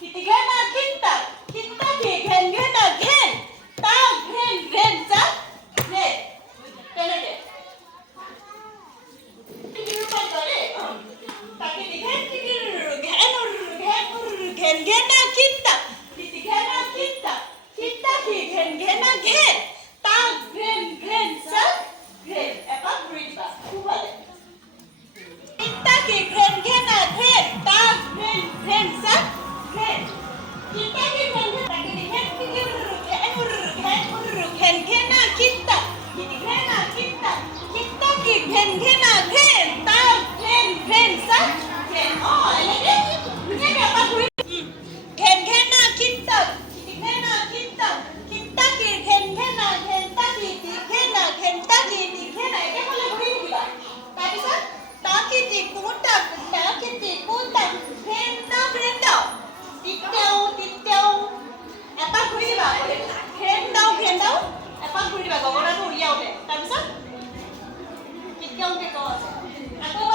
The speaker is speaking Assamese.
Kitty Gena Kinta. Kinta ki Gen Gena Gen. Ta Gen Gen sa Gen. Kenake. তাকে দেখে ঘেন ঘেনা কিন্তা কিতি ঘেনা কিন্তা কিন্তা কি ঘেন ঘেনা ঘেন তা ঘেন ঘেন সা ঘেন এপাক ঘুরি দিবা খুব ভালো কিন্তা কি ঘেন ঘেনা ঘেন তা ঘেন ঘেন সা ঘেন কিন্তা কি ঘেন ঘেন তাকে দেখে ঘেন ঘেনা কিন্তা কিতি ঘেনা কিন্তা কিন্তা কি ঘেন ঘেনা ঘেন তা ঘেন ঘেন সা ঘেন ও এলে ঘেন এপাক ঘুরি ঘেন ঘেনা কিন্তা কিতি ঘেনা কিন্তা কিন্তা কি ঘেন ঘেনা ঘেনতা কি তি ঘেনা ঘেনতা কি তি ঘেনা একে বলে ঘুরি দিবা তাৰপিছত তা কি তি কুটা তা কি তি কুটা ঘেনতা ঘেনতা তিতেও তিতেও এপাক ঘুৰি দিবা ঘেনদাও এপাক ঘুৰি দিবা গগনাটো উলিয়াওতে তাৰপিছত তিতেও কে কও আছে আকৌ